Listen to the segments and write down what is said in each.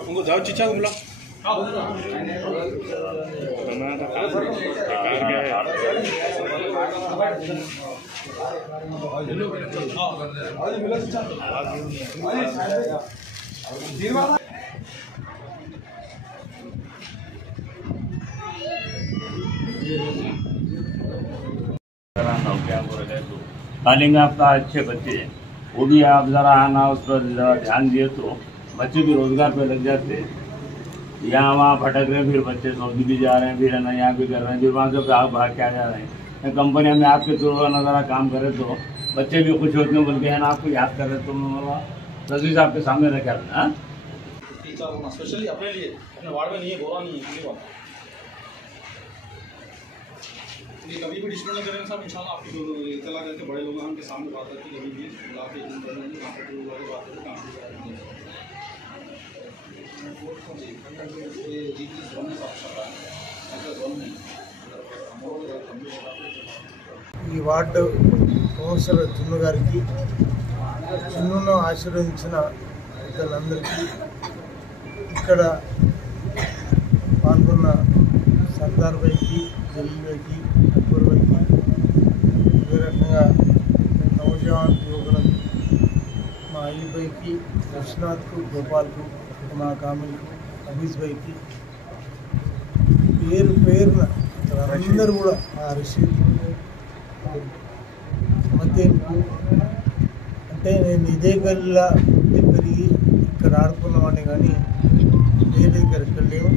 उनको जाओ चिचा बुला तालीम याफ्ता अच्छे बच्चे हैं, वो भी आप ज़रा आना उस पर ध्यान दिए तो बच्चे भी रोज़गार पे लग जाते हैं। यहाँ वहाँ भटक रहे हैं, फिर बच्चे सऊदी भी जा रहे हैं, फिर है ना यहाँ भी कर रहे हैं, फिर वहाँ से आप भाग के आ जा रहे हैं। कंपनियाँ में आपके थ्रू ना ज़रा काम करें तो बच्चे भी खुश होते हैं, बोलते हैं ना आपको याद कर रहे तो तस्वीर आपके सामने रखे हैं। स्पेशली अपने लिए अपने वार्ड में नहीं है, बोला नहीं है, ये कभी भी डिस्प्ले करेंगे साहब इंशाल्लाह आपकी जो इतला करके बड़े लोग हैं उनके सामने बात करके कभी भी बुला के बात करके काम ఈ వార్డు కౌన్సిలర్ చిన్ను గారికి చిన్నును ఆశీర్వదించిన పెద్దలందరికీ ఇక్కడ పాల్గొన్న సర్దార్ భాయ్కి జలీల్ భాయ్కి అక్బర్ భాయ్కి ఇదే రకంగా నౌజవాన్ యువకులకు మా అలీ భాయ్కి విశ్వనాథ్కు గోపాల్కు మా కామిల్కు హబీజ్ భాయ్కి పేరు పేరున అందరూ కూడా రషీద్ మధ్యకు అంటే నేను ఇదే గల్లీలో పెరిగి ఇక్కడ ఆడుకున్నవాడిని కానీ వేరే దగ్గర ఇక్కడ లేవు.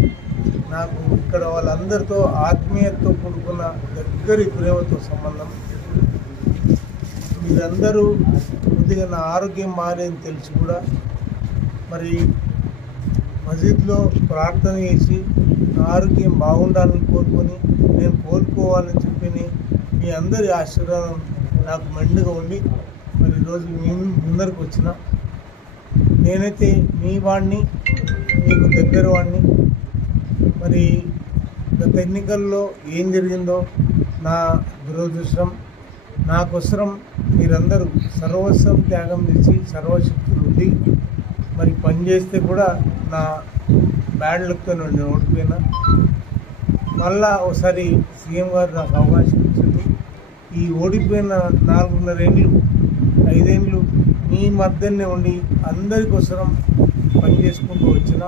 నాకు ఇక్కడ వాళ్ళందరితో ఆత్మీయతతో కూడుకున్న దగ్గరి ప్రేమతో సంబంధం. మీరందరూ కొద్దిగా నా ఆరోగ్యం మారేని తెలిసి కూడా మరి మసీద్లో ప్రార్థన చేసి నా ఆరోగ్యం బాగుండాలని కోరుకొని నేను కోలుకోవాలని చెప్పి మీ అందరి ఆశీర్వాదం నాకు మెండుగా ఉండి మరి ఈరోజు మీ ముందరికి వచ్చిన నేనైతే మీ వాడిని, మీకు దగ్గర వాడిని. మరి గత ఎన్నికల్లో ఏం జరిగిందో నా దురదృష్టం. నాకోసం మీరందరూ సర్వస్వం త్యాగం చేసి సర్వశక్తులు ఉండి మరి పనిచేస్తే కూడా నా బ్యాడ్ లక్తో నేను ఓడిపోయినా. మళ్ళా ఒకసారి సీఎం గారు నాకు అవకాశం ఇచ్చింది. ఈ ఓడిపోయిన 4.5 ఏళ్ళు 5 ఏళ్ళు మీ మధ్యనే ఉండి అందరి కోసం పనిచేసుకుంటూ వచ్చిన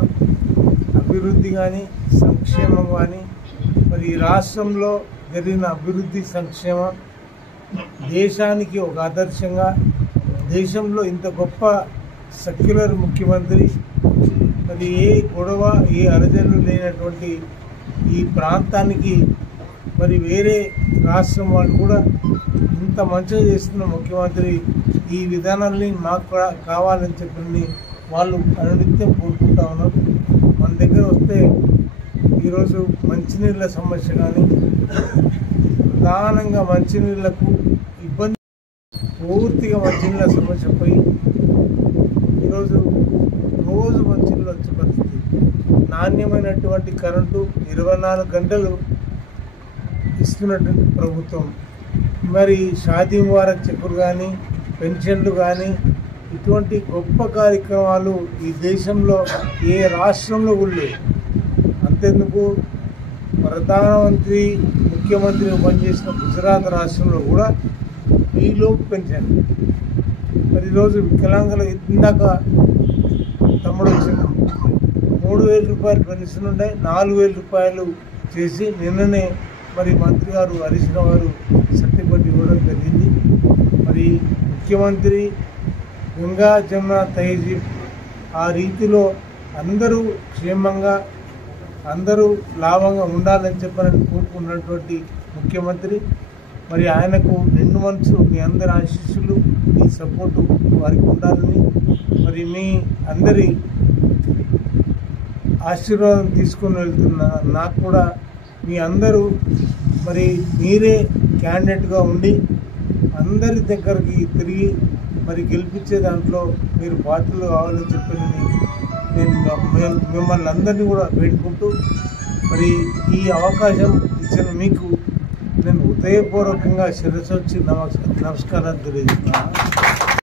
అభివృద్ధి కానీ సంక్షేమం కానీ మరి రాష్ట్రంలో జరిగిన అభివృద్ధి సంక్షేమం దేశానికి ఒక ఆదర్శంగా, దేశంలో ఇంత గొప్ప సెక్యులర్ ముఖ్యమంత్రి, మరి ఏ గొడవ ఏ అరజలు లేనటువంటి ఈ ప్రాంతానికి మరి వేరే రాష్ట్రం వాళ్ళు కూడా ఇంత మంచిగా చేస్తున్న ముఖ్యమంత్రి ఈ విధానాన్ని మాకు కూడా కావాలని చెప్పి వాళ్ళు అనునిత్యం కోరుకుంటా ఉన్నారు. మన దగ్గర వస్తే ఈరోజు మంచినీళ్ళ సమస్య కానీ ప్రధానంగా మంచినీళ్లకు ఇబ్బంది, పూర్తిగా మంచినీళ్ళ సమస్య పోయి ఈరోజు రోజు మంచినీళ్ళు వచ్చే పరిస్థితి. నాణ్యమైనటువంటి కరెంటు 24 గంటలు ఇస్తున్నటువంటి ప్రభుత్వం. మరి షాదీ ముబారక్ చెక్కులు కానీ పెన్షన్లు కానీ ఇటువంటి గొప్ప కార్యక్రమాలు ఈ దేశంలో ఏ రాష్ట్రంలో కూడా లేవు. అంతెందుకు ప్రధానమంత్రి ముఖ్యమంత్రి పనిచేసిన గుజరాత్ రాష్ట్రంలో కూడా ఈలోపు పెన్షన్. మరి ఈరోజు వికలాంగులు ఇందాక తమ్ముడు వచ్చిన 3,000 రూపాయలు పెన్షన్ ఉండే 4,000 రూపాయలు చేసి నిన్ననే మరి మంత్రి గారు హరీష్ రావు గారు సర్టిఫికెట్ ఇవ్వడం జరిగింది. మరి ముఖ్యమంత్రి గంగా జమున తహజీబ్ ఆ రీతిలో అందరూ క్షేమంగా అందరూ లాభంగా ఉండాలని చెప్పని కోరుకున్నటువంటి ముఖ్యమంత్రి. మరి ఆయనకు నిండు మనసు మీ అందరి ఆశీస్సులు, మీ సపోర్టు వారికి ఉండాలని, మరి మీ అందరి ఆశీర్వాదం తీసుకొని వెళ్తున్న నాకు కూడా మీ అందరూ మరి మీరే క్యాండిడేట్గా ఉండి అందరి దగ్గరికి తిరిగి మరి గెలిపించే దాంట్లో మీరు బాధ్యులు కావాలని చెప్పని నేను మిమ్మల్ని అందరినీ కూడా వేడుకుంటూ మరి ఈ అవకాశం ఇచ్చిన మీకు నేను హృదయపూర్వకంగా శిరస్సు వచ్చి నమస్కారాలు తెలియజేస్తున్నాను.